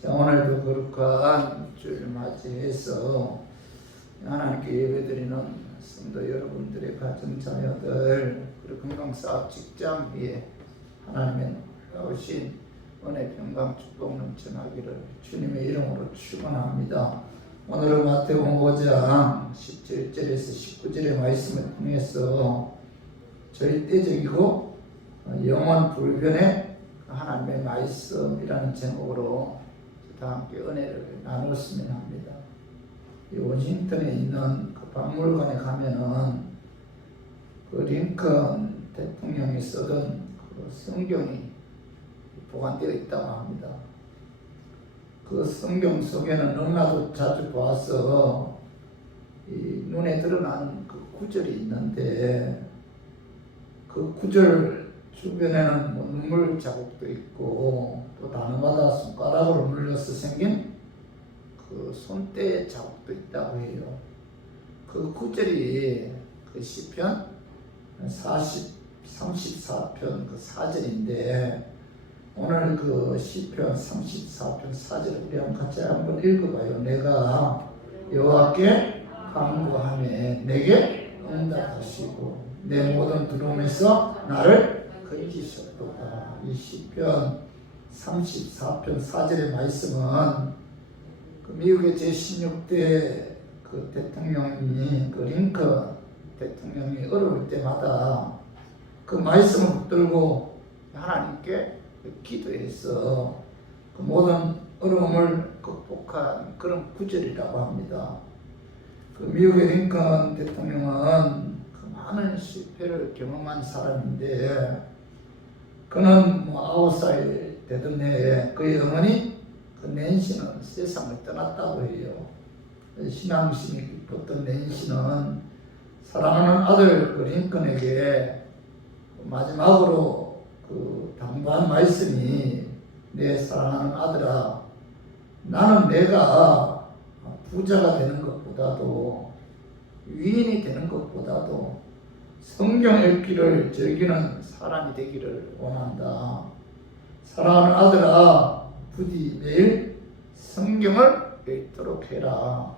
자, 오늘도 거룩한 주일 맞이해서 하나님께 예배드리는 성도 여러분들의 가정 자녀들, 그리고 건강사업 직장 위에 하나님의 오신 은혜 평강 축복 넘쳐나기를 주님의 이름으로 축원합니다. 오늘은 마태복음 5장 17절에서 19절의 말씀을 통해서 절대적이고 영원 불변의 하나님의 말씀이라는 제목으로 다 함께 은혜를 나눴으면 합니다. 이 워싱턴에 있는 그 박물관에 가면은 그 링컨 대통령이 쓰던 그 성경이 보관되어 있다고 합니다. 그 성경 속에는 너무나도 자주 봐서 이 눈에 드러나는 그 구절이 있는데, 그 구절 주변에는 뭐 눈물 자국도 있고 또 단어마다 손가락으로 눌려서 생긴 그 손때 자국도 있다고 해요. 그 구절이 그 시편 34편 그 4절인데, 오늘 그 시편 34편 4절을 우리 같이 한번 읽어봐요. 내가 여호와께 간구하매 내게 응답하시고 내 모든 두려움에서 나를 건지셨도다. 이 시편 34편 4절의 말씀은 그 미국의 제16대 그 대통령이 그 링컨 대통령이 어려울 때마다 그 말씀을 붙들고 하나님께 기도해서 그 모든 어려움을 극복한 그런 구절이라고 합니다. 그 미국의 링컨 대통령은 그 많은 실패를 경험한 사람인데, 그는 뭐 9살 되던 해에 그의 어머니 그 낸시는 세상을 떠났다고 해요. 신앙심이 깊었던 낸시는 사랑하는 아들 그 링컨에게 마지막으로 그 당부한 말씀이, 내 사랑하는 아들아, 나는 내가 부자가 되는 것보다도 위인이 되는 것보다도 성경 읽기를 즐기는 사람이 되기를 원한다. 사랑하는 아들아, 부디 매일 성경을 읽도록 해라.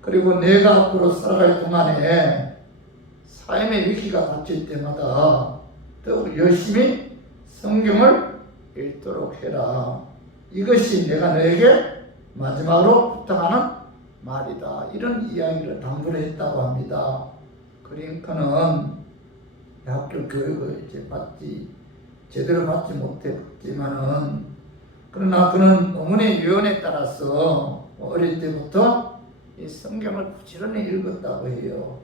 그리고 내가 앞으로 살아갈 동안에 삶의 위기가 닥칠 때마다 더욱 열심히 성경을 읽도록 해라. 이것이 내가 너에게 마지막으로 부탁하는 말이다. 이런 이야기를 당부를 했다고 합니다. 그 링컨은 학교 교육을 제대로 받지 못했지만은, 그러나 그는 어머니의 유언에 따라서 어릴 때부터 이 성경을 부지런히 읽었다고 해요.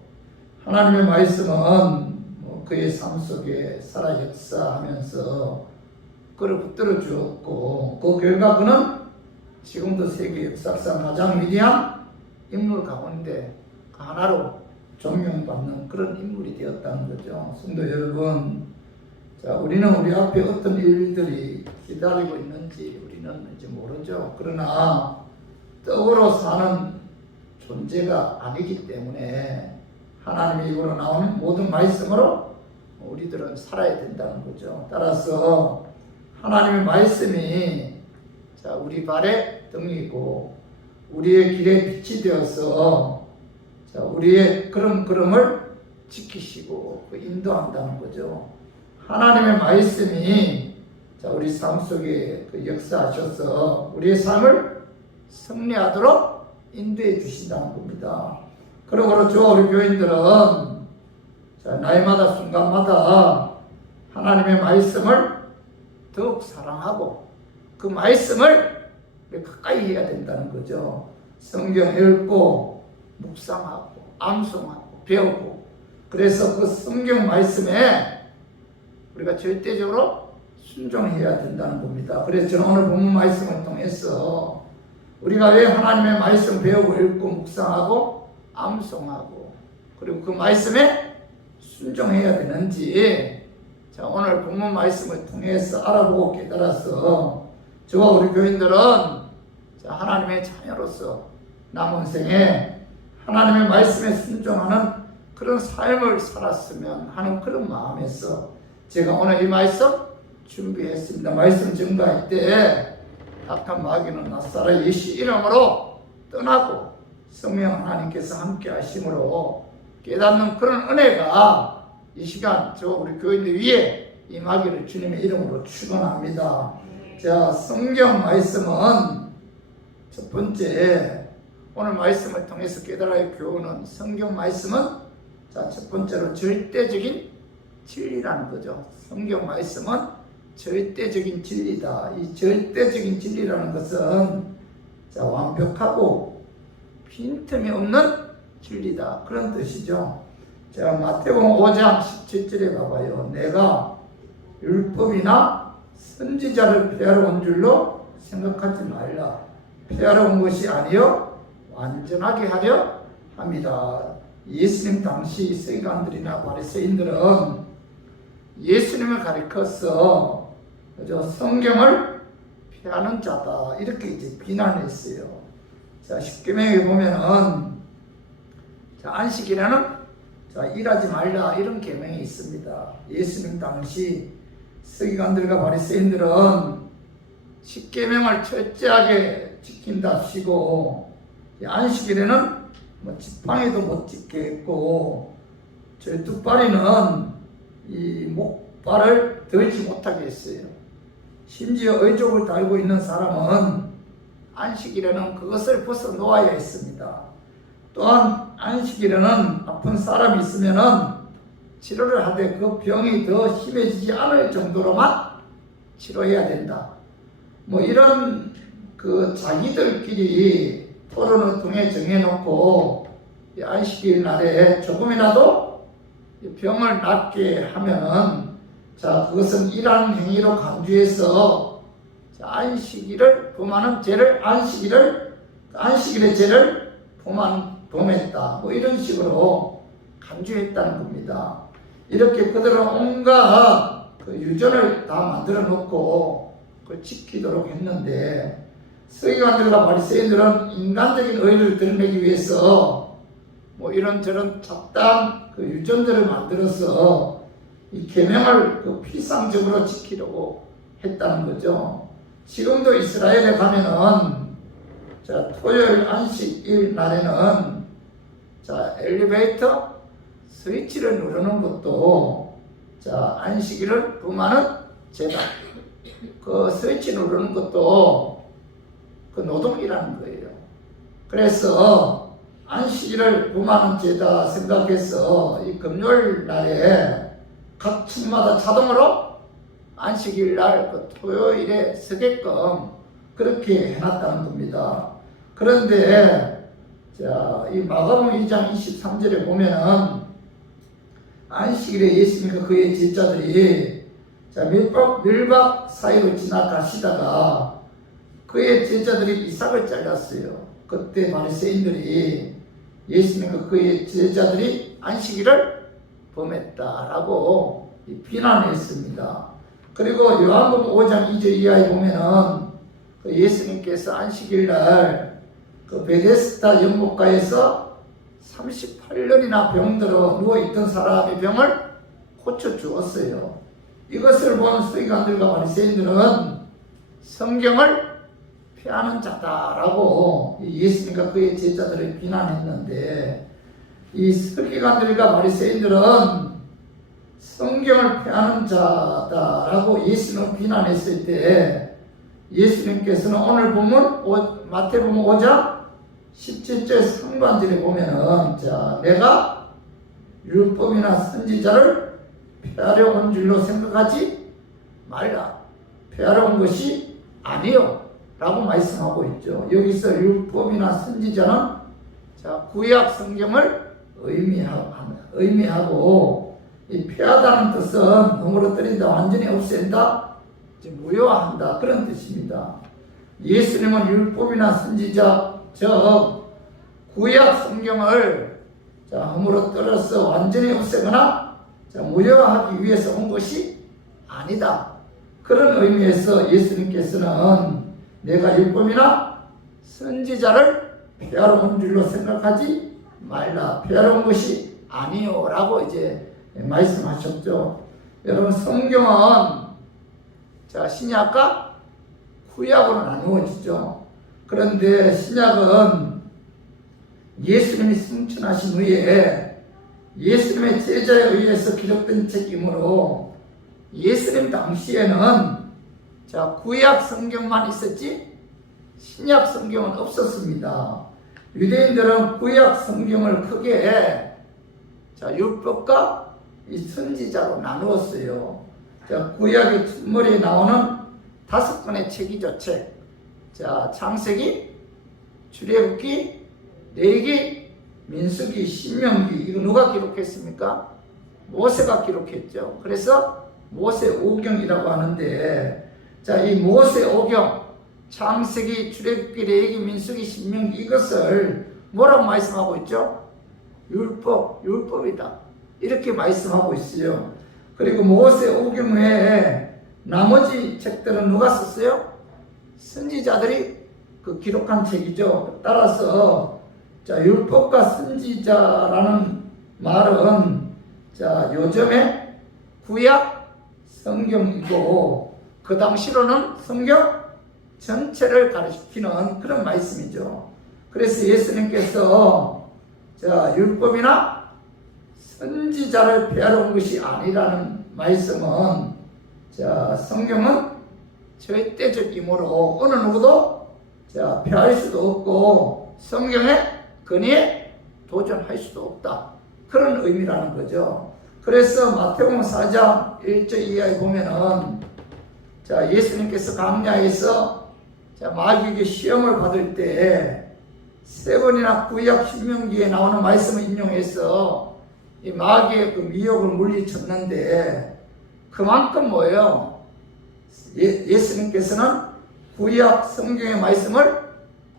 하나님의 말씀은 그의 삶 속에 살아 역사하면서 그를 붙들어 주었고, 그 결과 그는 지금도 세계 역사상 가장 위대한 인물 가운데 하나로 존경받는 그런 인물이 되었다는 거죠. 성도 여러분, 자, 우리는 우리 앞에 어떤 일들이 기다리고 있는지 우리는 이제 모르죠. 그러나 떡으로 사는 존재가 아니기 때문에 하나님의 입으로 나오는 모든 말씀으로 우리들은 살아야 된다는 거죠. 따라서 하나님의 말씀이 자, 우리 발의 등이고 우리의 길에 빛이 되어서 자, 우리의 걸음을 지키시고 인도한다는 거죠. 하나님의 말씀이 자, 우리 삶 속에 역사하셔서 우리의 삶을 승리하도록 인도해 주신다는 겁니다. 그리고 그렇죠. 우리 교인들은 자, 날마다 순간마다 하나님의 말씀을 더욱 사랑하고 그 말씀을 가까이 해야 된다는 거죠. 성경 읽고 묵상하고 암송하고 배우고, 그래서 그 성경 말씀에 우리가 절대적으로 순종해야 된다는 겁니다. 그래서 저는 오늘 본문 말씀을 통해서 우리가 왜 하나님의 말씀 배우고 읽고 묵상하고 암송하고 그리고 그 말씀에 순종해야 되는지, 자, 오늘 본문 말씀을 통해서 알아보고 깨달아서 저와 우리 교인들은 자, 하나님의 자녀로서 남은 생에 하나님의 말씀에 순종하는 그런 삶을 살았으면 하는 그런 마음에서 제가 오늘 이 말씀 준비했습니다. 말씀 증거할 때 악한 마귀는 나사렛 예수 이름으로 떠나고 성령 하나님께서 함께 하심으로 깨닫는 그런 은혜가 이 시간 저 우리 교인들 위에 임하기를 주님의 이름으로 축원합니다. 자, 성경 말씀은 첫 번째 오늘 말씀을 통해서 깨달아야 할 교훈은 성경 말씀은 자, 첫 번째로 절대적인 진리라는 거죠. 성경 말씀은 절대적인 진리다. 이 절대적인 진리라는 것은 자, 완벽하고 빈틈이 없는 진리다. 그런 뜻이죠. 자, 마태복음 5장 17절에 봐봐요. 내가 율법이나 선지자를 폐하러 온 줄로 생각하지 말라. 폐하러 온 것이 아니요 완전하게 하려 합니다. 예수님 당시 서기관들이나 바리새인들은 예수님을 가리켜서 성경을 폐하는 자다 이렇게 이제 비난했어요. 자, 십계명에 보면은 자, 안식일에는 자, 일하지 말라 이런 계명이 있습니다. 예수님 당시 서기관들과 바리새인들은 십계명을 철저하게 지킨답시고 안식일에는 뭐 지팡이도 못 찍게 했고 절뚝발이는 이 목발을 들지 못하게 했어요. 심지어 의족을 달고 있는 사람은 안식일에는 그것을 벗어 놓아야 했습니다. 또한 안식일에는 아픈 사람이 있으면은 치료를 하되 그 병이 더 심해지지 않을 정도로만 치료해야 된다. 뭐 이런 그 자기들끼리 토론을 통해 정해놓고 안식일 날에 조금이라도 병을 낫게 하면은 자, 그것은 이러한 행위로 간주해서 안식일을 범하는 죄를 안식일의 죄를 범했다. 뭐 이런 식으로 간주했다는 겁니다. 이렇게 그들은 온갖 그 유전을 다 만들어 놓고 그걸 지키도록 했는데 서기관들과 바리새인들은 인간적인 의를 드러내기 위해서 뭐 이런저런 잡다한 그 유전들을 만들어서 이 계명을 그 피상적으로 지키려고 했다는 거죠. 지금도 이스라엘에 가면은 자, 토요일 안식일 날에는 자, 엘리베이터 스위치를 누르는 것도 자, 안식일을 범하는 죄다. 그 스위치 누르는 것도 그 노동이라는 거예요. 그래서 안식일을 범하는 죄다 생각해서 이 금요일 날에 각 층마다 자동으로 안식일 날 그 토요일에 서게끔 그렇게 해놨다는 겁니다. 그런데 자, 이 마가복음 2장 23절에 보면은 안식일에 예수님과 그의 제자들이 자, 밀박 사이로 지나가시다가 그의 제자들이 이삭을 잘랐어요. 그때 바리새인들이 예수님과 그의 제자들이 안식일을 범했다라고 비난했습니다. 그리고 요한복음 5장 2절 이하에 보면은 그 예수님께서 안식일 날 그 베데스다 연못가에서 38년이나 병들어 누워있던 사람의 병을 고쳐주었어요. 이것을 본 서기관들과 바리새인들은 성경을 폐하는 자다라고 예수님과 그의 제자들을 비난했는데 이 서기관들과 바리새인들은 성경을 폐하는 자다라고 예수님을 비난했을 때 예수님께서는 오늘 보면 마태복음 5장 17절 상반절에 보면은 자, 내가 율법이나 선지자를 폐하려 온 줄로 생각하지 말라. 폐하러 온 것이 아니요 라고 말씀하고 있죠. 여기서 율법이나 선지자는 자, 구약 성경을 의미하고 이 폐하다는 뜻은 허물어뜨린다, 완전히 없앤다, 무효화한다 그런 뜻입니다. 예수님은 율법이나 선지자 즉 구약 성경을 자, 허물어뜨려서 완전히 없애거나 자, 무효화하기 위해서 온 것이 아니다. 그런 의미에서 예수님께서는 내가 율법이나 선지자를 폐하러 온 줄로 생각하지 말라. 폐하러 온 것이 아니요 라고 이제 말씀하셨죠. 여러분 성경은 자, 신약과 구약으로 나누어지죠. 그런데 신약은 예수님이 승천하신 후에 예수님의 제자에 의해서 기록된 책이므로 예수님 당시에는 구약 성경만 있었지 신약 성경은 없었습니다. 유대인들은 구약 성경을 크게 율법과 이 선지자로 나누었어요. 구약의 첫머리에 나오는 5권의 책이죠. 책. 창세기, 출애굽기, 레위기, 민수기, 신명기. 이거 누가 기록했습니까? 모세가 기록했죠. 그래서 모세오경이라고 하는데, 이 모세오경, 창세기, 출애굽기, 레위기, 민수기, 신명기, 이것을 뭐라고 말씀하고 있죠? 율법이다. 이렇게 말씀하고 있어요. 그리고 모세오경 외에 나머지 책들은 누가 썼어요? 선지자들이 기록한 책이죠. 따라서 율법과 선지자라는 말은 요즘에 구약 성경이고 그 당시로는 성경 전체를 가리키는 그런 말씀이죠. 그래서 예수님께서 율법이나 선지자를 폐하러 온 것이 아니라는 말씀은 성경은 절대적이므로 어느 누구도 폐할 수도 없고 성경의 근위에 도전할 수도 없다. 그런 의미라는 거죠. 그래서 마태복음 4장 1절 이하에 보면은 예수님께서 강야에서 마귀에게 시험을 받을 때 3번이나 구약 신명기에 나오는 말씀을 인용해서 이 마귀의 미혹을 물리쳤는데 그만큼 뭐예요? 예수님께서는 구약 성경의 말씀을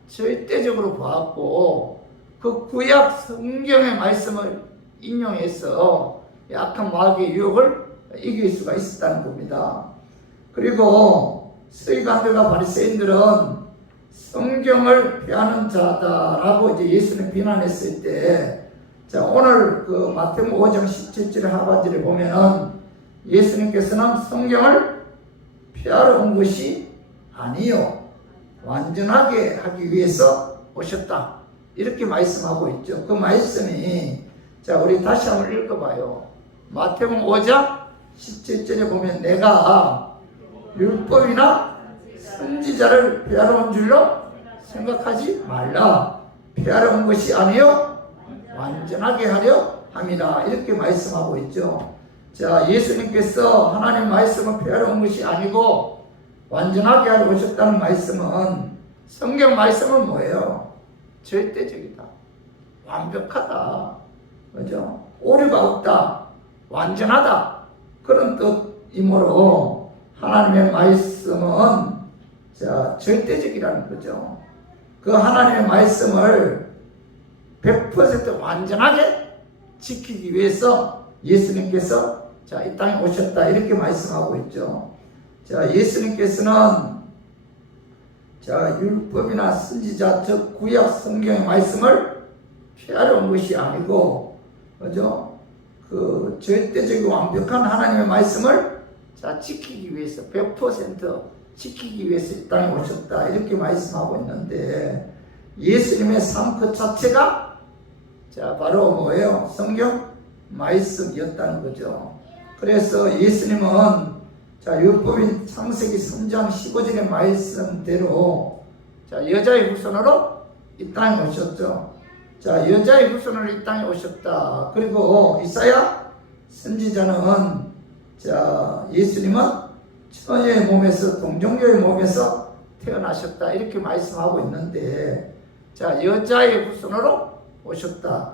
절대적으로 보았고 그 구약 성경의 말씀을 인용해서 약한 마귀의 유혹을 이길 수가 있었다는 겁니다. 그리고 서기관들과 바리새인들은 성경을 폐하는 자다라고 이제 예수님 비난했을 때 오늘 마태복음 5장 17절 하반절에 보면은 예수님께서는 성경을 폐하러 온 것이 아니요 완전하게 하기 위해서 오셨다. 이렇게 말씀하고 있죠. 그 말씀이 우리 다시 한번 읽어봐요. 마태복음 5장 17절에 보면 내가 율법이나 선지자를 폐하러 온 줄로 생각하지 말라. 폐하러 온 것이 아니요 완전하게 하려 함이라. 이렇게 말씀하고 있죠. 예수님께서 하나님 말씀을 폐하러 온 것이 아니고 완전하게 하러 오셨다는 말씀은 성경 말씀은 뭐예요? 절대적이다. 완벽하다. 그죠? 오류가 없다. 완전하다. 그런 뜻이므로 하나님의 말씀은 절대적이라는 거죠. 그 하나님의 말씀을 100% 완전하게 지키기 위해서 예수님께서 이 땅에 오셨다. 이렇게 말씀하고 있죠. 예수님께서는 율법이나 선지자 즉 구약 성경의 말씀을 폐하러 온 것이 아니고 그죠? 그 절대적이고 완벽한 하나님의 말씀을 지키기 위해서 100% 지키기 위해서 이 땅에 오셨다. 이렇게 말씀하고 있는데 예수님의 삶 그 자체가 바로 뭐예요? 성경 말씀이었다는 거죠. 그래서 예수님은 율법인 창세기 3장 15절의 말씀대로 여자의 후손으로 이 땅에 오셨죠. 여자의 후손으로 이 땅에 오셨다. 그리고 이사야 선지자는 예수님은 처녀의 몸에서 동정녀의 몸에서 태어나셨다. 이렇게 말씀하고 있는데 여자의 후손으로 오셨다.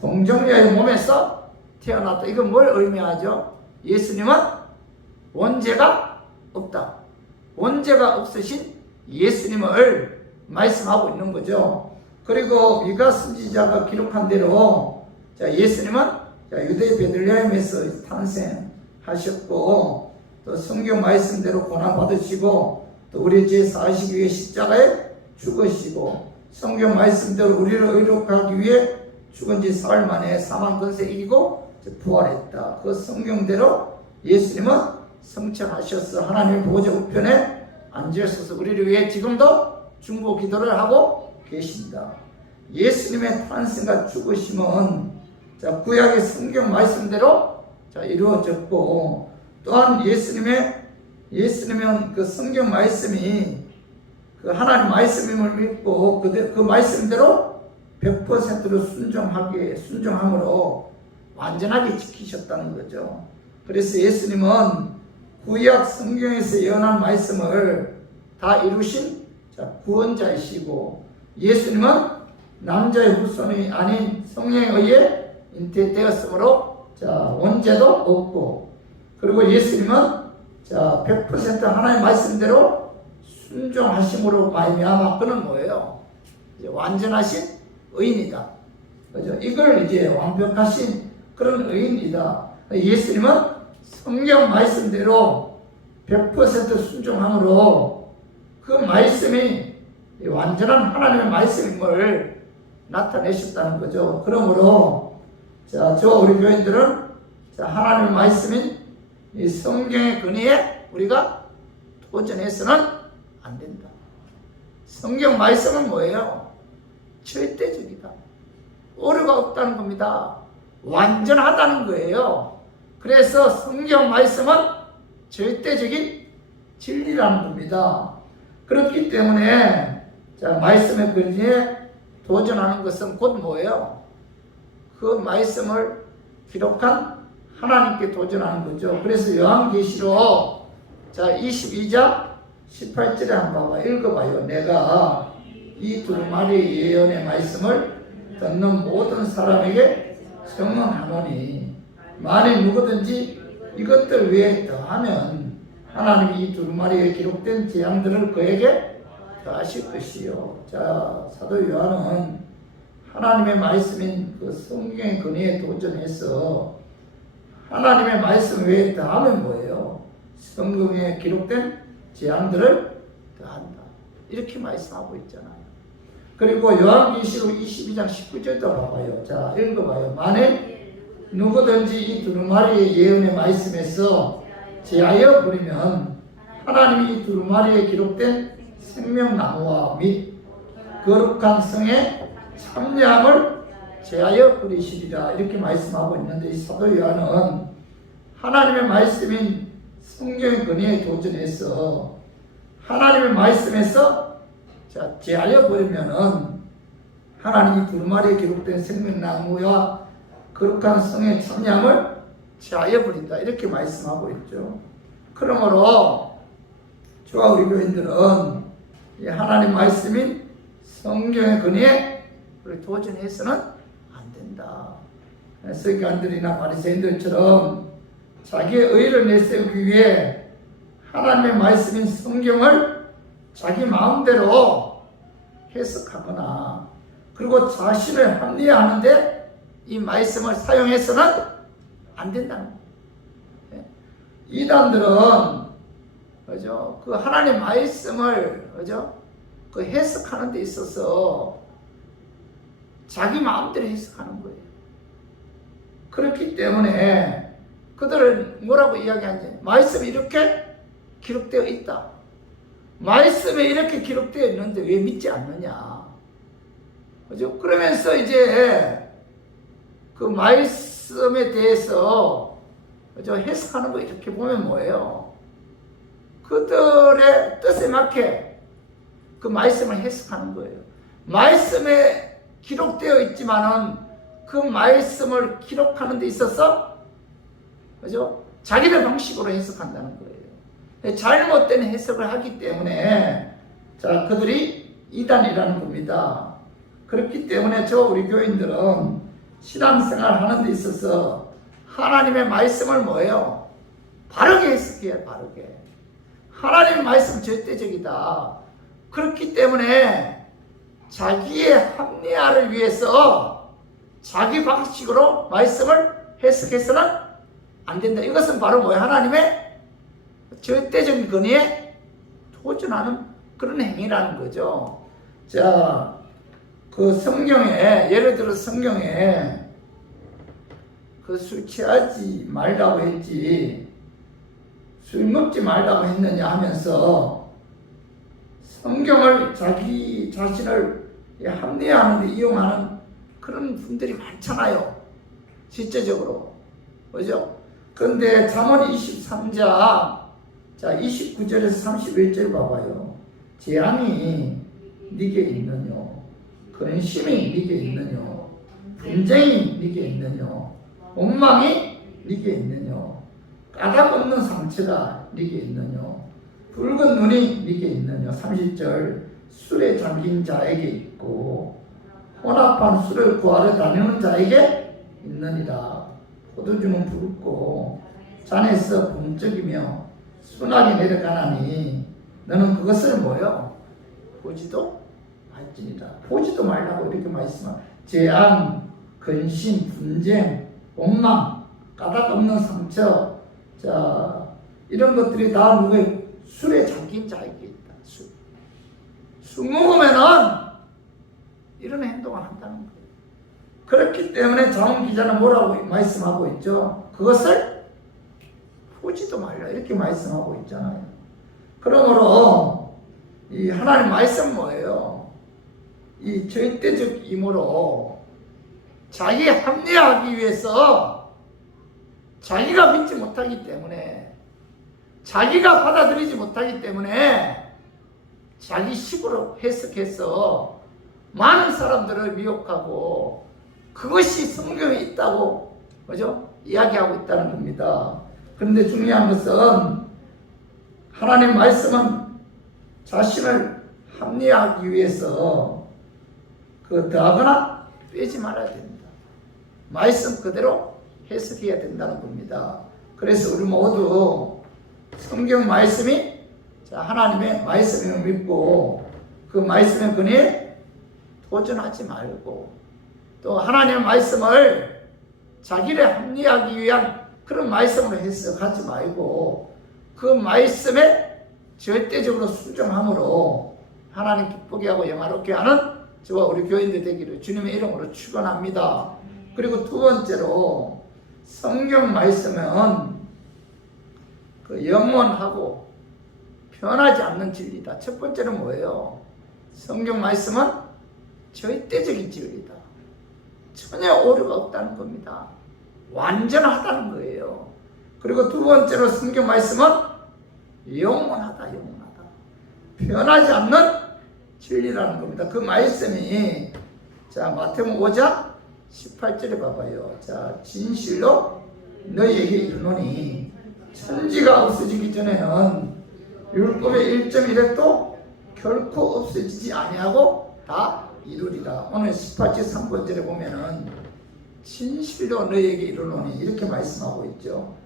동정녀의 몸에서 태어났다. 이건 뭘 의미하죠? 예수님은 원죄가 없다. 원죄가 없으신 예수님을 말씀하고 있는 거죠. 그리고 미가 선지자가 기록한 대로 예수님은 유대 베들레헴에서 탄생하셨고 또 성경 말씀대로 고난 받으시고 또 우리 죄 사하시기 위해 십자가에 죽으시고 성경 말씀대로 우리를 의롭게 하기 위해 죽은 지 사흘 만에 사망 권세 이기고 부활했다. 그 성경대로 예수님은 성천하셔서 하나님의 보좌 우편에 앉으셔서 우리를 위해 지금도 중보 기도를 하고 계신다. 예수님의 탄생과 죽으심은 자, 구약의 성경 말씀대로 자, 이루어졌고, 또한 예수님의 그 성경 말씀이 그 하나님 말씀임을 믿고 그 말씀대로 100%로 순종함으로 완전하게 지키셨다는 거죠. 그래서 예수님은 구약 성경에서 예언한 말씀을 다 이루신 구원자이시고, 예수님은 남자의 후손이 아닌 성령에 의해 잉태되었으므로 원죄도 없고, 그리고 예수님은 100% 하나님의 말씀대로 순종하심으로 말미암아 그는 뭐예요? 이제 완전하신 의인이다. 그죠? 이걸 이제 완벽하신 그런 의인이다. 예수님은 성경 말씀대로 100% 순종함으로 그 말씀이 완전한 하나님의 말씀임을 나타내셨다는 거죠. 그러므로 저와 우리 교인들은 하나님의 말씀인 이 성경의 근위에 우리가 도전해서는 안 된다. 성경 말씀은 뭐예요? 절대적이다. 오류가 없다는 겁니다. 완전하다는 거예요. 그래서 성경 말씀은 절대적인 진리라는 겁니다. 그렇기 때문에 말씀의 근위에 도전하는 것은 곧 뭐예요? 그 말씀을 기록한 하나님께 도전하는 거죠. 그래서 요한계시록 22장 18절에 한번 읽어봐요. 내가 이 두루마리 예언의 말씀을 듣는 모든 사람에게 증언하노니, 만일 누구든지 이것들 외에 더하면 하나님이 이 두루마리에 기록된 재앙들을 그에게 더하실 것이요. 사도 요한은 하나님의 말씀인 그 성경의 근위에 도전해서 하나님의 말씀 외에 더하면 뭐예요? 성경에 기록된 재앙들을 더한다. 이렇게 말씀하고 있잖아요. 그리고 요한계시록 22장 19절도 봐봐요. 읽어봐요. 만일 누구든지 이 두루마리의 예언의 말씀에서 제하여 부리면 하나님이 이 두루마리에 기록된 생명나무와 및 거룩한 성의 참여함을 제하여 부리시리라. 이렇게 말씀하고 있는데, 이 사도 요한은 하나님의 말씀인 성경의 근위에 도전해서 하나님의 말씀에서 제하여 버리면은 하나님이 두루마리에 기록된 생명나무와 거룩한 성의 참여함을 제하여 버린다. 이렇게 말씀하고 있죠. 그러므로 저와 우리 교인들은 하나님 말씀인 성경의 근위에 도전해서는 안 된다. 서기관들이나 바리새인들처럼 자기의 의를 내세우기 위해 하나님의 말씀인 성경을 자기 마음대로 해석하거나, 그리고 자신을 합리화하는데 이 말씀을 사용해서는 안 된다는 거예요. 이단들은 그죠? 그 하나님의 말씀을 그죠? 그 해석하는 데 있어서 자기 마음대로 해석하는 거예요. 그렇기 때문에 그들은 뭐라고 이야기하는지, 말씀이 이렇게 기록되어 있다. 말씀에 이렇게 기록되어 있는데 왜 믿지 않느냐. 그죠? 그러면서 이제 그 말씀에 대해서 그죠? 해석하는 거 이렇게 보면 뭐예요? 그들의 뜻에 맞게 그 말씀을 해석하는 거예요. 말씀에 기록되어 있지만은 그 말씀을 기록하는 데 있어서 그죠? 자기들 방식으로 해석한다는 거예요. 잘못된 해석을 하기 때문에 그들이 이단이라는 겁니다. 그렇기 때문에 우리 교인들은 신앙생활 하는 데 있어서 하나님의 말씀을 뭐예요? 바르게 해석해야 바르게. 하나님의 말씀 절대적이다. 그렇기 때문에 자기의 합리화를 위해서 자기 방식으로 말씀을 해석해서는 안 된다. 이것은 바로 뭐예요? 하나님의 절대적인 근위에 도전하는 그런 행위라는 거죠. 그 성경에, 예를 들어 성경에 그 술 취하지 말라고 했지, 술 먹지 말라고 했느냐 하면서 성경을 자기 자신을 합리화하는 데 이용하는 그런 분들이 많잖아요. 실제적으로. 그죠? 그런데 잠언 23장 29절에서 31절 봐봐요. 재앙이 네게 있느냐, 근심이 네게 있느냐, 분쟁이 네게 있느냐, 원망이 네게 있느냐, 까닭없는 상처가 네게 있느냐, 붉은 눈이 네게 있느냐. 30절 술에 잠긴 자에게 있고 혼합한 술을 구하러 다니는 자에게 있느니라. 포도주는 붉고 잔에서 bun적이며 순하게 내려가나니 너는 그것을 뭐요? 보지도 말지니라. 보지도 말라고 이렇게 말씀합니다. 재앙, 근심, 분쟁, 원망, 까닭없는 상처, 이런 것들이 다 누구의 술에 잠긴 자에게 있다. 술 먹으면은 이런 행동을 한다는 거예요. 그렇기 때문에 잠언 기자는 뭐라고 말씀하고 있죠? 그것을 보지도 말라 이렇게 말씀하고 있잖아요. 그러므로 이 하나님 말씀 뭐예요? 이 절대적 힘으로 자기 합리화하기 위해서 자기가 믿지 못하기 때문에, 자기가 받아들이지 못하기 때문에 자기 식으로 해석해서 많은 사람들을 미혹하고 그것이 성경에 있다고, 그죠? 이야기하고 있다는 겁니다. 그런데 중요한 것은 하나님 말씀은 자신을 합리화하기 위해서 더하거나 빼지 말아야 됩니다. 말씀 그대로 해석해야 된다는 겁니다. 그래서 우리 모두 성경 말씀이 하나님의 말씀임을 믿고 그 말씀의 근에 도전하지 말고, 또 하나님의 말씀을 자기를 합리화하기 위한 그런 말씀으로 해석하지 말고 그 말씀에 절대적으로 순종함으로 하나님 기쁘게 하고 영화롭게 하는 저와 우리 교인들 되기를 주님의 이름으로 축원합니다. 그리고 두 번째로 성경 말씀은 그 영원하고 변하지 않는 진리다. 첫 번째는 뭐예요? 성경 말씀은 절대적인 진리다. 전혀 오류가 없다는 겁니다. 완전하다는 거예요. 그리고 두 번째로 성경 말씀은 영원하다. 변하지 않는 진리라는 겁니다. 그 말씀이 마태복음 5장 18절에 봐봐요. 진실로 너희에게 이르노니 천지가 없어지기 전에는 율법의 1.1획도 결코 없어지지 아니하고 다 이루리라. 오늘 18절 3번절에 보면은 진실로 너희에게 이르노니 이렇게 말씀하고 있죠.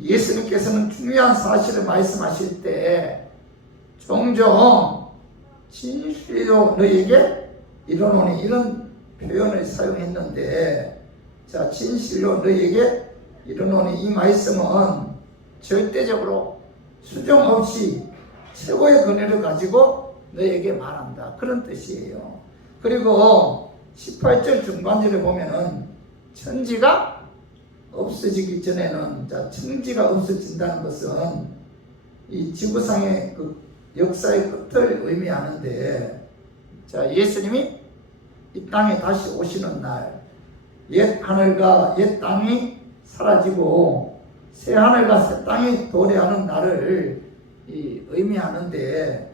예수님께서는 중요한 사실을 말씀하실 때 종종 진실로 너희에게 이르노니 이런 표현을 사용했는데, 진실로 너희에게 이르노니 이 말씀은 절대적으로 수정 없이 최고의 권위를 가지고 너희에게 말한다, 그런 뜻이에요. 그리고 18절 중반절에 보면은 천지가 없어지기 전에는, 천지가 없어진다는 것은 이 지구상의 그 역사의 끝을 의미하는데, 예수님이 이 땅에 다시 오시는 날, 옛 하늘과 옛 땅이 사라지고 새 하늘과 새 땅이 도래하는 날을 의미하는데,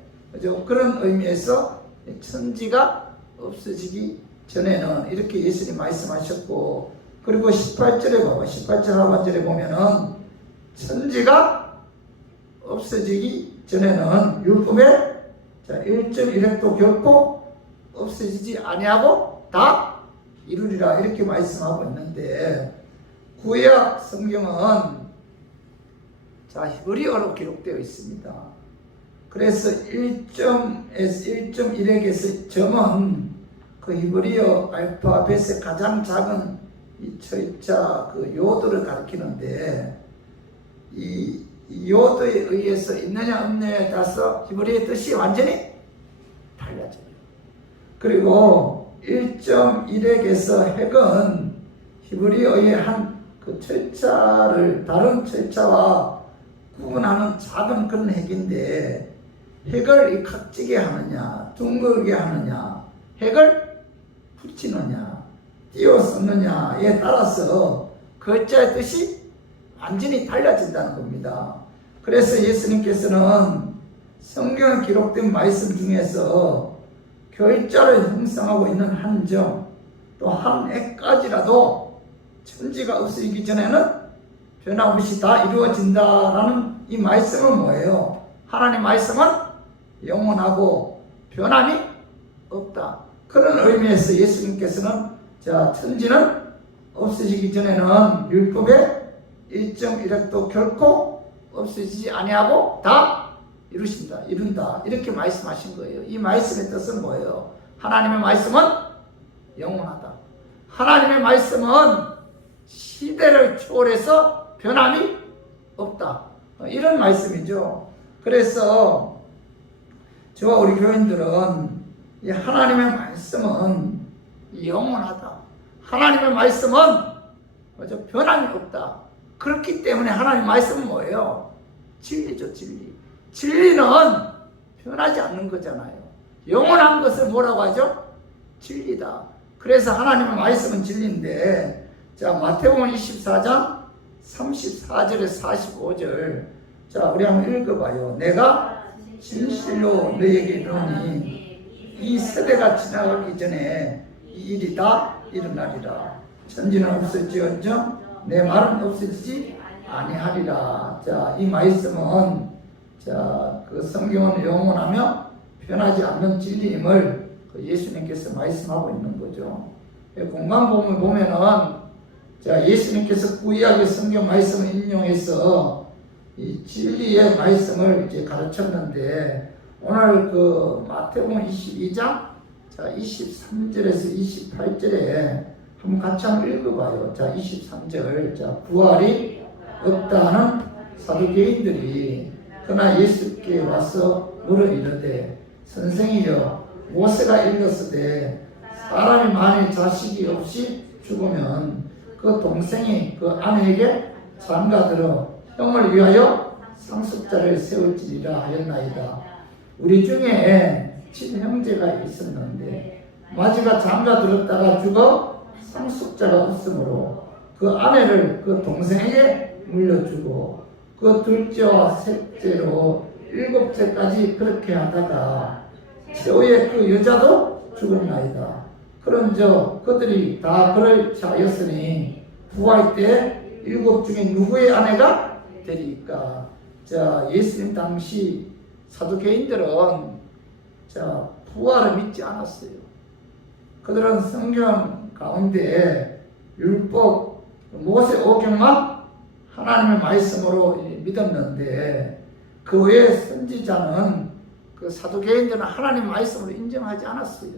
그런 의미에서 천지가 없어지기 전에는 이렇게 예수님 말씀하셨고, 그리고 18절에 봐봐. 18절 하반절에 보면은 천지가 없어지기 전에는 율법의 1.1획도 결코 없어지지 아니하고 다 이루리라, 이렇게 말씀하고 있는데, 구약 성경은 히브리어로 기록되어 있습니다. 그래서 1.1획에서 점은 그 히브리어 알파벳의 가장 작은 이 철자 그 요도를 가리키는데, 이 요도에 의해서 있느냐 없느냐에 따라서 히브리어의 뜻이 완전히 달라져요. 그리고 1.1획에서 획은 히브리어의 한 그 철자를 다른 철자와 구분하는 작은 그런 획인데, 핵을 각지게 하느냐, 둥글게 하느냐, 핵을 붙이느냐, 띄워 썼느냐에 따라서 글자의 뜻이 완전히 달라진다는 겁니다. 그래서 예수님께서는 성경에 기록된 말씀 중에서 결자를 형성하고 있는 한 점, 또 한 액까지라도 천지가 없어지기 전에는 변함없이 다 이루어진다라는 이 말씀은 뭐예요? 하나님 말씀은 영원하고 변함이 없다. 그런 의미에서 예수님께서는 천지는 없어지기 전에는 율법의 일정 이력도 결코 없어지지 아니하고 다 이룬다. 이렇게 말씀하신 거예요. 이 말씀의 뜻은 뭐예요? 하나님의 말씀은 영원하다. 하나님의 말씀은 시대를 초월해서 변함이 없다. 이런 말씀이죠. 그래서 저와 우리 교인들은 이 하나님의 말씀은 영원하다. 하나님의 말씀은 변함이 없다. 그렇기 때문에 하나님의 말씀은 뭐예요? 진리죠, 진리. 진리는 변하지 않는 거잖아요. 영원한 것을 뭐라고 하죠? 진리다. 그래서 하나님의 말씀은 진리인데, 마태복음 24장 34절에서 45절, 우리 한번 읽어봐요. 내가 진실로 너희에게 이르노니 이 세대가 지나가기 전에 이 일이 다 일어나리라. 천지는 없을지언정 내 말은 없어지지 아니하리라. 이 말씀은 그 성경은 영원하며 변하지 않는 진리임을 예수님께서 말씀하고 있는 거죠. 공간복음을 보면은 예수님께서 구약의 성경 말씀을 인용해서 이 진리의 말씀을 이제 가르쳤는데, 오늘 그 마태복음 22장 23절에서 28절에 한번 같이 한번 읽어봐요. 23절. 부활이 없다는 사두개인들이 그러나 예수께 와서 물어 이르되 선생이여 모세가 일렀으되 사람이 만일 자식이 없이 죽으면 그 동생이 그 아내에게 장가들어 형을 위하여 상속자를 세울지니라 하였나이다. 우리 중에 친형제가 있었는데 마지가 장가들었다가 죽어 상속자가 없으므로 그 아내를 그 동생에게 물려주고 그 둘째와 셋째로 7째까지 그렇게 하다가 최후에 그 여자도 죽었나이다. 그런저 그들이 다 그럴 자였으니 부활 때 7 중에 누구의 아내가 되리까? 예수님 당시 사두개인들은 부활을 믿지 않았어요. 그들은 성경 가운데 율법 모세 오경만 하나님의 말씀으로 믿었는데, 그 외에 선지자는 그 사두개인들은 하나님 말씀으로 인정하지 않았어요.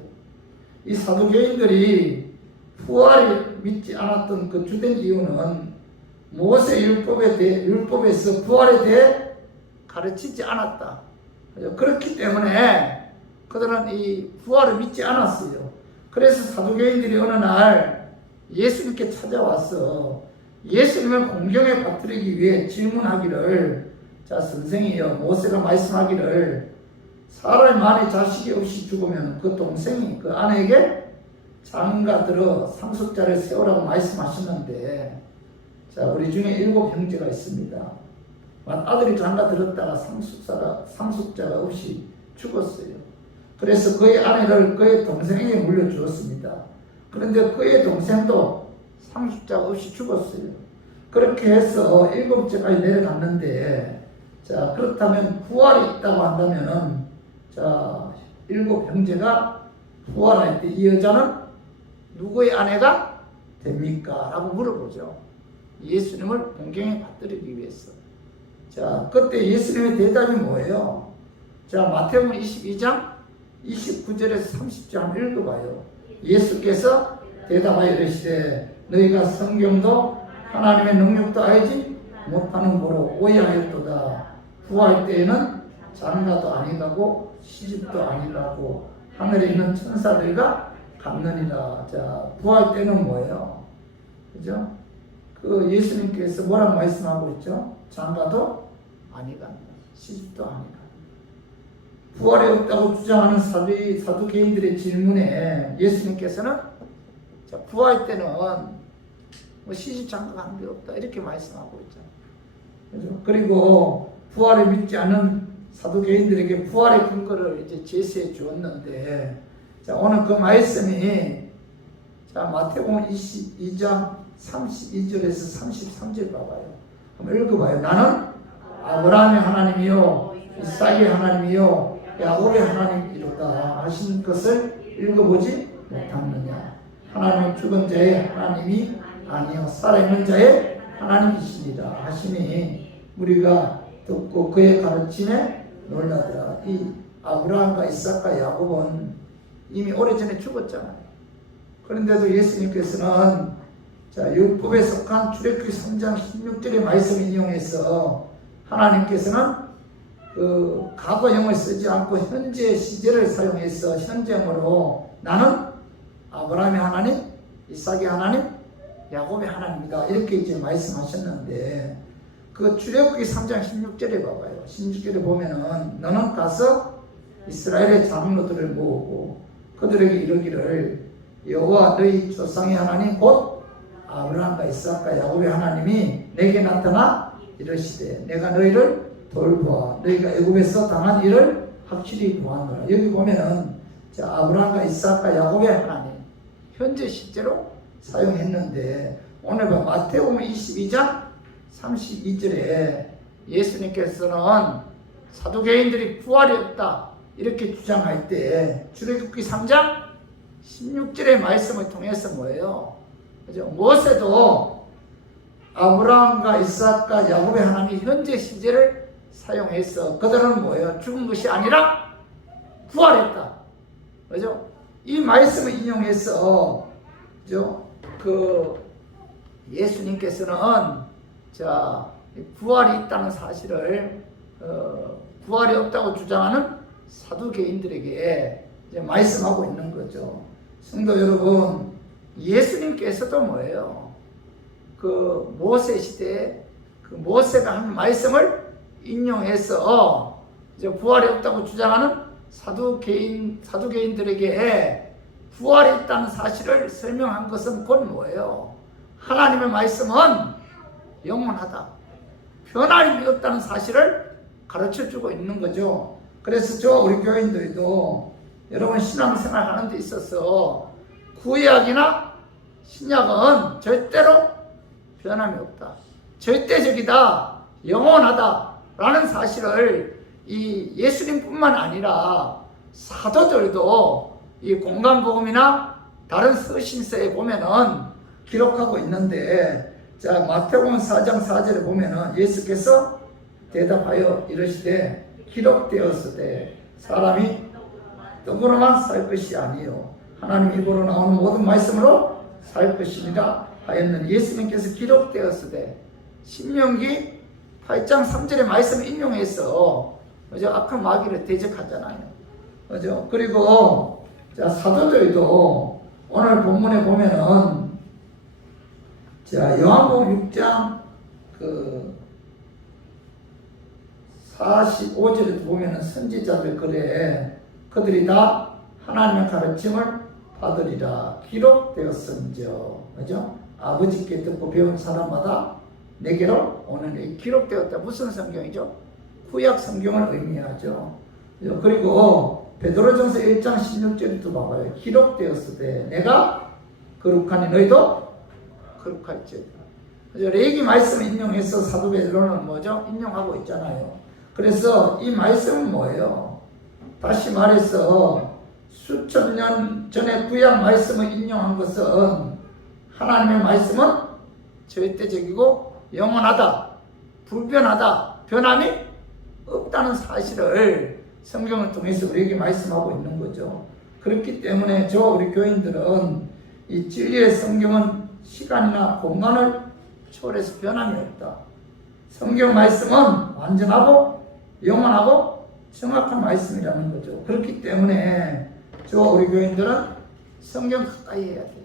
이 사두개인들이 부활을 믿지 않았던 그 주된 이유는 모세 율법에서 부활에 대해 가르치지 않았다. 그렇기 때문에 그들은 이 부활을 믿지 않았어요. 그래서 사두개인들이 어느 날 예수님께 찾아와서 예수님을 공경에 받들이기 위해 질문하기를, 선생이여 모세가 말씀하기를 사람이 만일 자식이 없이 죽으면 그 동생이 그 아내에게 장가들어 상속자를 세우라고 말씀하셨는데, 우리 중에 7 형제가 있습니다. 아들이 장가들었다가 상속자가 없이 죽었어요. 그래서 그의 아내를 그의 동생에게 물려주었습니다. 그런데 그의 동생도 상속자가 없이 죽었어요. 그렇게 해서 7째까지 내려갔는데, 그렇다면 부활이 있다고 한다면은, 7 형제가 부활할 때 이 여자는 누구의 아내가 됩니까? 라고 물어보죠. 예수님을 공경에 받들이기 위해서. 그때 예수님의 대답이 뭐예요? 마태복음 22장 29절에서 30절 한번 읽어봐요. 예수께서 대답하여 이르시되 너희가 성경도 하나님의 능력도 알지 못하는 거로 오해하였도다. 부활 때에는 장가도 아니가고 시집도 아니가고 하늘에 있는 천사들과 같느니라. 부활 때는 뭐예요? 그죠? 그 예수님께서 뭐라고 말씀하고 있죠? 장가도 아니간다. 시집도 아니간다. 부활이 없다고 주장하는 사두개인들의 질문에 예수님께서는 자, 부활 때는 뭐 시시장가한 게 없다 이렇게 말씀하고 있잖아요. 그죠? 그리고 부활을 믿지 않는 사두개인들에게 부활의 근거를 이제 제시해 주었는데, 자, 오늘 그 말씀이 자, 마태복음 22장 32절에서 33절 봐봐요. 한번 읽어봐요. 나는 아브라함의 하나님이요 이삭의 하나님이요 야곱의 하나님이로다 하신 것을 읽어보지 못하느냐. 하나님은 죽은 자의 하나님이 아니요 살아있는 자의 하나님이시니라 하시니 우리가 듣고 그의 가르침에 놀라더라. 이 아브라함과 이삭과 야곱은 이미 오래전에 죽었잖아요. 그런데도 예수님께서는 자, 율법에 속한 출애굽기 3장 16절의 말씀 인용해서 하나님께서는 그 과거형을 쓰지 않고 현재 시제를 사용해서 현재형으로 나는 아브라함의 하나님, 이삭의 하나님, 야곱의 하나님이다 이렇게 이제 말씀하셨는데, 그 출애굽기 3장 16절에 봐봐요. 16절에 보면은 너는 가서 이스라엘의 장로들을 모으고 그들에게 이르기를 여호와 너희 조상의 하나님 곧 아브라함과 이삭과 야곱의 하나님이 내게 나타나 이르시되 내가 너희를 돌보아 너희가 애굽에서 당한 일을 확실히 보았노라. 여기 보면은 자, 아브라함과 이삭과 야곱의 하나님 현재 실제로 사용했는데, 오늘 봐 마태복음 22장 32절에 예수님께서는 사두개인들이 부활이 없다 이렇게 주장할 때 출애굽기 3장 16절의 말씀을 통해서 뭐예요? 그죠? 모세도 아브라함과 이삭과 야곱의 하나님 현재 시제를 사용해서 그들은 뭐예요? 죽은 것이 아니라 부활했다. 그죠? 이 말씀을 인용해서 그죠? 그 예수님께서는 자, 부활이 있다는 사실을 부활이 없다고 주장하는 사두개인들에게 이제 말씀하고 있는 거죠. 성도 여러분, 예수님께서도 뭐예요? 그 모세 시대에 그 모세가 한 말씀을 인용해서 이제 부활이 없다고 주장하는 사두개인들에게 부활이 있다는 사실을 설명한 것은 곧 뭐예요? 하나님의 말씀은 영원하다, 변함이 없다는 사실을 가르쳐주고 있는 거죠. 그래서 우리 교인들도 여러분 신앙생활 하는 데 있어서 구약이나 신약은 절대로 변함이 없다, 절대적이다, 영원하다 라는 사실을 이 예수님뿐만 아니라 사도들도 이 공간복음이나 다른 서신서에 보면은 기록하고 있는데, 자, 마태복음 4장 4절에 보면은 예수께서 대답하여 이르시되 기록되었으되 사람이 떡으로만 살 것이 아니요 하나님 입으로 나오는 모든 말씀으로 살 것이니라 하였느니, 예수님께서 기록되었으되 신명기 8장 3절의 말씀을 인용해서 그죠? 악한 마귀를 대적하잖아요. 그죠? 그리고 자, 사도들도 오늘 본문에 보면은 자, 요한복음 6장 그 45절에 보면은 선지자들 글에 그들이 다 하나님의 가르침을 받으리라 기록되었은저, 그죠? 아버지께 듣고 배운 사람마다 내게로 오는 기록되었다. 무슨 성경이죠? 구약 성경을 의미하죠. 그리고 베드로전서 1장 16절도 봐봐요. 기록되었으되 내가 거룩하니 너희도 거룩할지어다. 레위기 말씀 인용해서 사도 베드로는 뭐죠? 인용하고 있잖아요. 그래서 이 말씀은 뭐예요? 다시 말해서 수천 년 전에 구약 말씀을 인용한 것은 하나님의 말씀은 절대적이고 영원하다, 불변하다, 변함이 없다는 사실을 성경을 통해서 우리에게 말씀하고 있는 거죠. 그렇기 때문에 우리 교인들은 이 진리의 성경은 시간이나 공간을 초월해서 변함이 없다. 성경 말씀은 완전하고 영원하고 정확한 말씀이라는 거죠. 그렇기 때문에 우리 교인들은 성경 가까이 해야 돼요.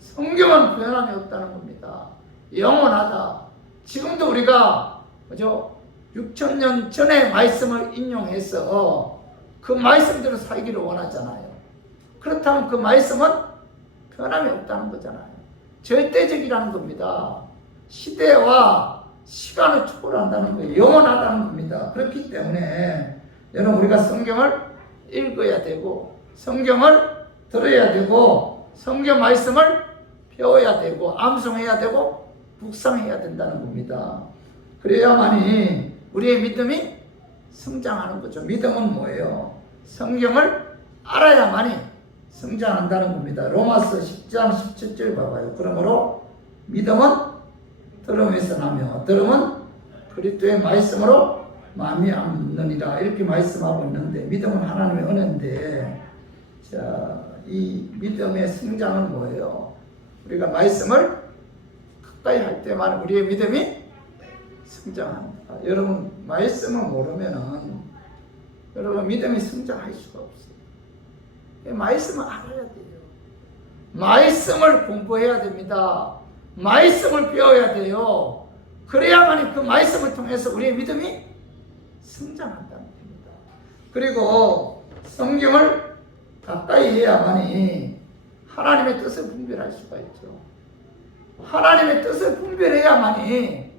성경은 변함이 없다는 겁니다. 영원하다. 지금도 우리가 그죠? 6,000년 전의 말씀을 인용해서 그 말씀대로 살기를 원하잖아요. 그렇다면 그 말씀은 변함이 없다는 거잖아요. 절대적이라는 겁니다. 시대와 시간을 초월한다는 거예요. 영원하다는 겁니다. 그렇기 때문에 여러분 우리가 성경을 읽어야 되고 성경을 들어야 되고 성경 말씀을 배워야 되고 암송해야 되고 묵상해야 된다는 겁니다. 그래야만이 우리의 믿음이 성장하는 거죠. 믿음은 뭐예요? 성경을 알아야만이 성장한다는 겁니다. 로마서 10장 17절 봐봐요. 그러므로 믿음은 들음에서 나며 들음은 그리스도의 말씀으로 말미암느니라 이렇게 말씀하고 있는데 믿음은 하나님의 은혜인데 자, 이 믿음의 성장은 뭐예요? 우리가 말씀을 가까이 할 때만 우리의 믿음이 성장합니다. 여러분 말씀을 모르면은 여러분 믿음이 성장할 수가 없어요. 말씀을 알아야 돼요. 말씀을 공부해야 됩니다. 말씀을 배워야 돼요. 그래야만 그 말씀을 통해서 우리의 믿음이 성장한다는 겁니다. 그리고 성경을 가까이 해야만이 하나님의 뜻을 분별할 수가 있죠. 하나님의 뜻을 분별해야만이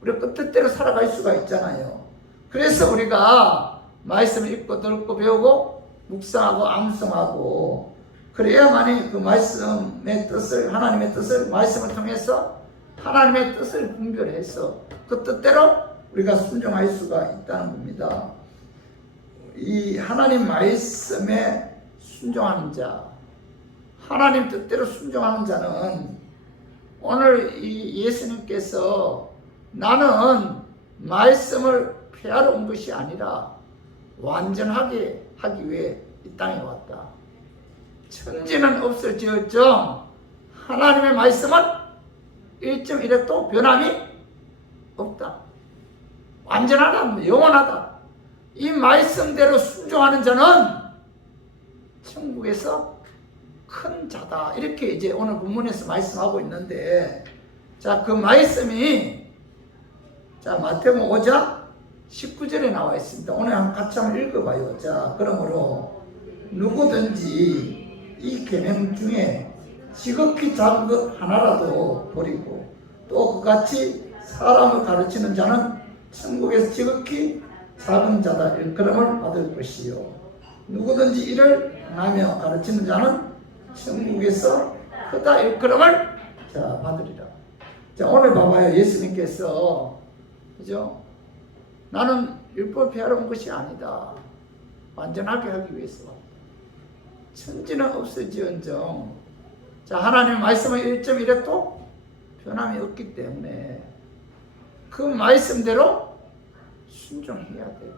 우리가 그 뜻대로 살아갈 수가 있잖아요. 그래서 우리가 말씀을 읽고 듣고 배우고 묵상하고 암송하고 그래야만이 그 말씀의 뜻을 하나님의 뜻을 말씀을 통해서 하나님의 뜻을 분별해서 그 뜻대로 우리가 순종할 수가 있다는 겁니다. 이 하나님 말씀에 순종하는 자, 하나님 뜻대로 순종하는 자는 오늘 이 예수님께서 나는 말씀을 폐하러 온 것이 아니라 완전하게 하기 위해 이 땅에 왔다. 천지는 없을지어정 하나님의 말씀은 1.1획도 변함이 없다. 완전하다, 영원하다. 이 말씀대로 순종하는 자는 천국에서 큰 자다. 이렇게 이제 오늘 본문에서 말씀하고 있는데, 자, 그 말씀이, 자, 마태복음 5장 19절에 나와 있습니다. 오늘 같이 한번 읽어봐요. 자, 그러므로 누구든지 이 계명 중에 지극히 작은 것 하나라도 버리고 또 그같이 사람을 가르치는 자는 천국에서 지극히 작은 자다 일컬음을 받을 것이요 누구든지 이를 행하며 가르치는 자는 천국에서 크다 일컬음을 자 받으리라. 자, 오늘 봐봐요. 예수님께서 그죠? 나는 율법을 폐하러 온 것이 아니다. 완전하게 하기 위해서 왔다. 천지는 없을지언정 자, 하나님의 말씀은 1.1획도 변함이 없기 때문에 그 말씀대로 순종해야 되고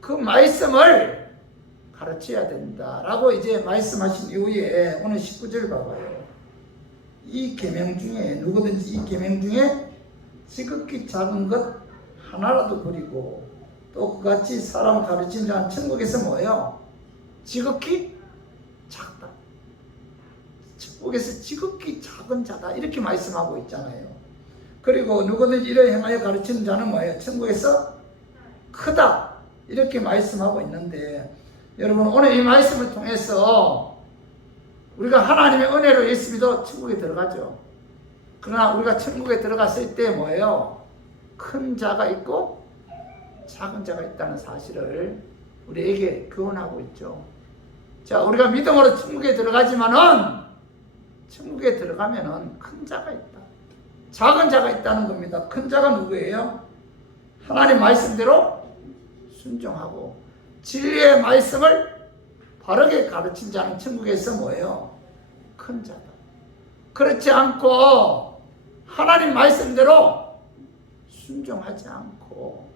그 말씀을 가르쳐야 된다라고 이제 말씀하신 이후에 오늘 19절 봐봐요. 이 계명 중에 누구든지 이 계명 중에 지극히 작은 것 하나라도 버리고 또 그같이 사람을 가르치는 자는 천국에서 뭐예요? 지극히 작다. 천국에서 지극히 작은 자다. 이렇게 말씀하고 있잖아요. 그리고 누구든지 이를 행하여 가르치는 자는 뭐예요? 천국에서 크다. 이렇게 말씀하고 있는데 여러분 오늘 이 말씀을 통해서 우리가 하나님의 은혜로 예수 믿어 천국에 들어가죠. 그러나 우리가 천국에 들어갔을 때 뭐예요? 큰 자가 있고 작은 자가 있다는 사실을 우리에게 교훈하고 있죠. 자, 우리가 믿음으로 천국에 들어가지만은 천국에 들어가면은 큰 자가 있다. 작은 자가 있다는 겁니다. 큰 자가 누구예요? 하나님 말씀대로 순종하고 진리의 말씀을 바르게 가르친 자는 천국에서 뭐예요? 큰 자다. 그렇지 않고 하나님 말씀대로 순종하지 않고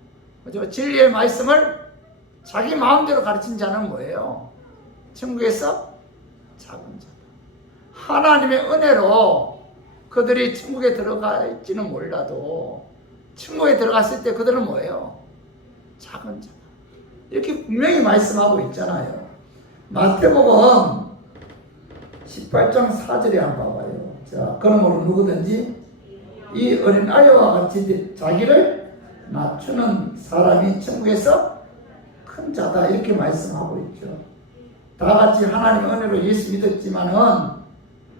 그죠? 진리의 말씀을 자기 마음대로 가르친 자는 뭐예요? 천국에서 작은 자다. 하나님의 은혜로 그들이 천국에 들어갈지는 몰라도 천국에 들어갔을 때 그들은 뭐예요? 작은 자다. 이렇게 분명히 말씀하고 있잖아요. 마태복음 18장 4절에 한번 봐봐요. 자, 그러므로 누구든지 이 어린 아이와 같이 자기를 낮추는 사람이 천국에서 큰 자다 이렇게 말씀하고 있죠. 다 같이 하나님의 은혜로 예수 믿었지만은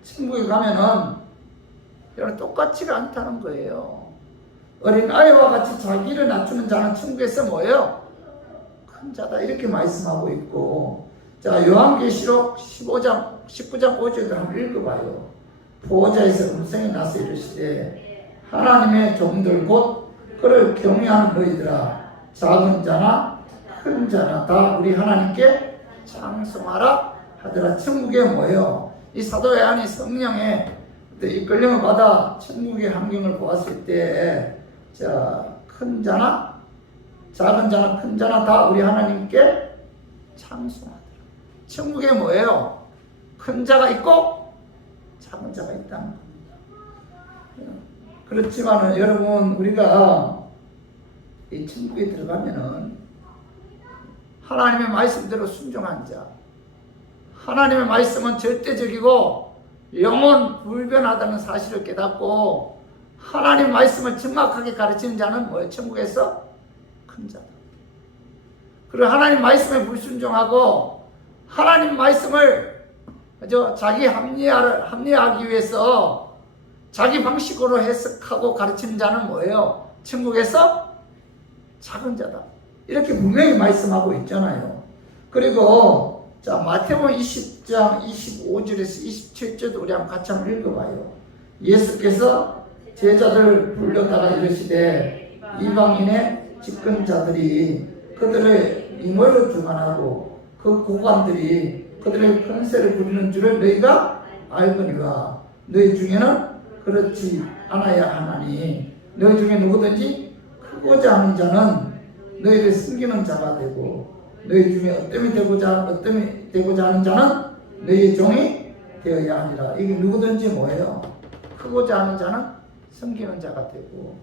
천국에 가면은 여러분 똑같지가 않다는 거예요. 어린 아이와 같이 자기를 낮추는 자는 천국에서 뭐예요? 큰 자다 이렇게 말씀하고 있고, 자 요한계시록 19장 5절을 한번 읽어봐요. 보호자에서 음성이 나서 이르시되 하나님의 종들 곧 그를 경외하는 너희들아 작은 자나 큰 자나 다 우리 하나님께 찬송하라 하더라. 천국에 뭐예요? 이 사도 요한이 성령의 이끌림을 받아 천국의 환경을 보았을 때, 자 큰 자나 작은 자나 큰 자나 다 우리 하나님께 찬송하더라. 천국에 뭐예요? 큰 자가 있고 작은 자가 있다는 겁니다. 그렇지만은 여러분, 우리가 이 천국에 들어가면은 하나님의 말씀대로 순종한 자, 하나님의 말씀은 절대적이고 영원 불변하다는 사실을 깨닫고 하나님 말씀을 정확하게 가르치는 자는 뭐예요? 천국에서 큰 자다. 그리고 하나님 말씀에 불순종하고 하나님 말씀을 자기 합리화하기 위해서 자기 방식으로 해석하고 가르치는 자는 뭐예요? 천국에서 작은 자다. 이렇게 분명히 말씀하고 있잖아요. 그리고 자 마태복음 20장 25절에서 27절도 우리 한번 같이 한번 읽어봐요. 예수께서 제자들을 불러다가 이르시되 이방인의 집권자들이 그들의 임의로 주관하고 그 고관들이 그들의 권세를 부리는 줄을 너희가 알거니와 너희 중에는 그렇지 않아야 하나니 너희 중에 누구든지 크고자 하는 자는 너희를 숨기는 자가 되고 너희 중에 어뜸이 되고자 하는 자는 너희의 종이 되어야 하니라. 이게 누구든지 뭐예요? 크고자 하는 자는 섬기는 자가 되고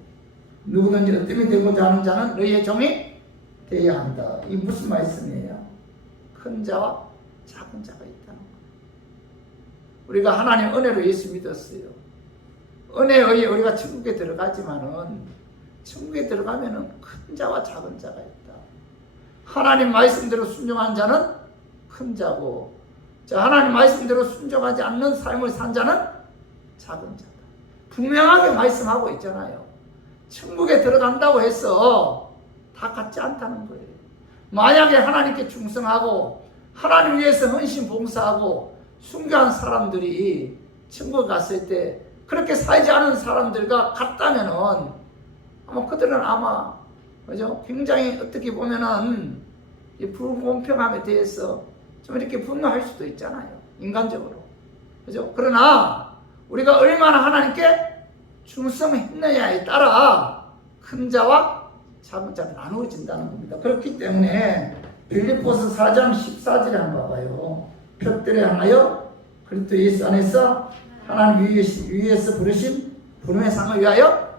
누구든지 어뜸이 되고자 하는 자는 너희의 종이 되어야 한다. 이 무슨 말씀이에요? 큰 자와 작은 자가 있다는 거예요. 우리가 하나님 은혜로 예수 믿었어요. 은혜에 의해 우리가 천국에 들어가지만은 천국에 들어가면은 큰 자와 작은 자가 있다. 하나님 말씀대로 순종한 자는 큰 자고, 자 하나님 말씀대로 순종하지 않는 삶을 산 자는 작은 자다. 분명하게 말씀하고 있잖아요. 천국에 들어간다고 해서 다 같지 않다는 거예요. 만약에 하나님께 충성하고 하나님 위해서 헌신 봉사하고 순교한 사람들이 천국 갔을 때 그렇게 살지 않은 사람들과 같다면은 아마 그들은 그죠? 굉장히 어떻게 보면은 이 불공평함에 대해서 좀 이렇게 분노할 수도 있잖아요. 인간적으로. 그죠? 그러나 우리가 얼마나 하나님께 충성했느냐에 따라 큰 자와 작은 자가 나누어진다는 겁니다. 그렇기 때문에 빌립보서 4장 14절에 한번 봐봐요. 표들에 향하여 그리스도 예수 안에서 하나님 위에서 부르신 부름의 상을 위하여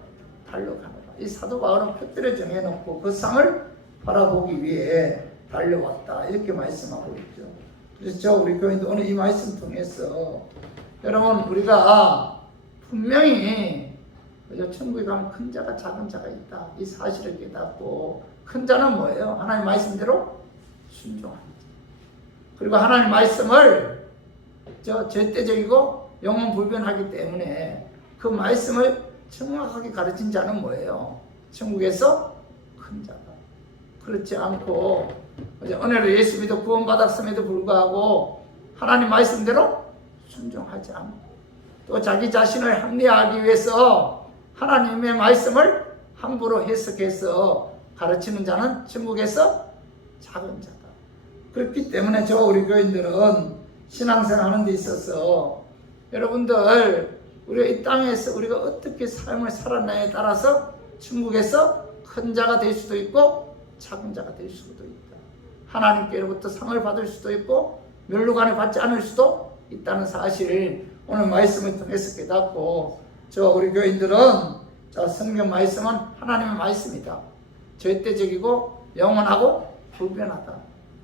달려가노라. 이 사도 바울은 표들에 정해놓고 그 상을 바라보기 위해 달려왔다. 이렇게 말씀하고 있죠. 그래서 우리 교인도 오늘 이 말씀 통해서 여러분 우리가 분명히 천국에 가면 큰 자가 작은 자가 있다. 이 사실을 깨닫고 큰 자는 뭐예요? 하나님 말씀대로 순종하는 자. 그리고 하나님 말씀을 절대적이고 영원 불변하기 때문에 그 말씀을 정확하게 가르친 자는 뭐예요? 천국에서 큰 자다. 그렇지 않고 은혜로 예수 믿어 구원받았음에도 불구하고 하나님 말씀대로 순종하지 않고 또 자기 자신을 합리화하기 위해서 하나님의 말씀을 함부로 해석해서 가르치는 자는 천국에서 작은 자다. 그렇기 때문에 우리 교인들은 신앙생활 하는 데 있어서 여러분들 우리가 이 땅에서 우리가 어떻게 삶을 살았나에 따라서 천국에서 큰 자가 될 수도 있고 작은 자가 될 수도 있다. 하나님께로부터 상을 받을 수도 있고 멸류관을 받지 않을 수도 있다는 사실을 오늘 말씀을 통해서 깨닫고 우리 교인들은 성경 말씀은 하나님의 말씀이다. 절대적이고 영원하고 불변하다.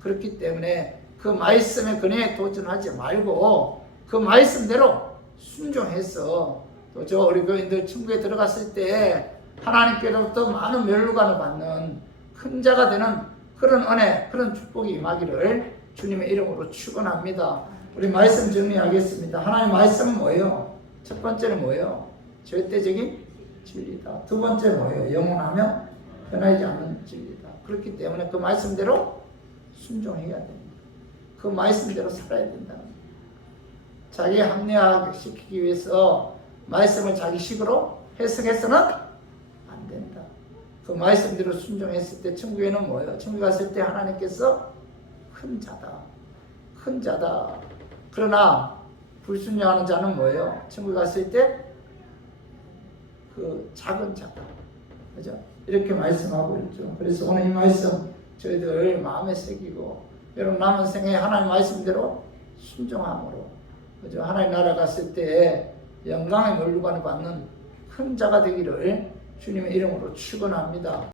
그렇기 때문에 그 말씀의 근혜에 도전하지 말고 그 말씀대로 순종해서 또 우리 교인들 천국에 들어갔을 때 하나님께로부터 많은 멸류관을 받는 큰 자가 되는 그런 은혜, 그런 축복이 임하기를 주님의 이름으로 축원합니다. 우리 말씀 정리하겠습니다. 하나님의 말씀은 뭐예요? 첫 번째는 뭐예요? 절대적인 진리다. 두 번째는 뭐예요? 영원하며 변하지 않는 진리다. 그렇기 때문에 그 말씀대로 순종해야 됩니다. 그 말씀대로 살아야 된다. 자기 합리화시키기 위해서 말씀을 자기 식으로 해석해서는 안 된다. 그 말씀대로 순종했을 때 천국에는 뭐예요? 천국에 갔을 때 하나님께서 큰 자다. 큰 자다. 그러나 불순종하는 자는 뭐예요? 천국에 갔을 때 그 작은 자다. 그죠? 이렇게 말씀하고 있죠. 그래서 오늘 이 말씀 저희들 마음에 새기고 여러분 남은 생에 하나님 말씀대로 순종함으로 그죠? 하나님 나라 갔을 때 영광의 면류관을 받는 큰 자가 되기를 주님의 이름으로 축원합니다.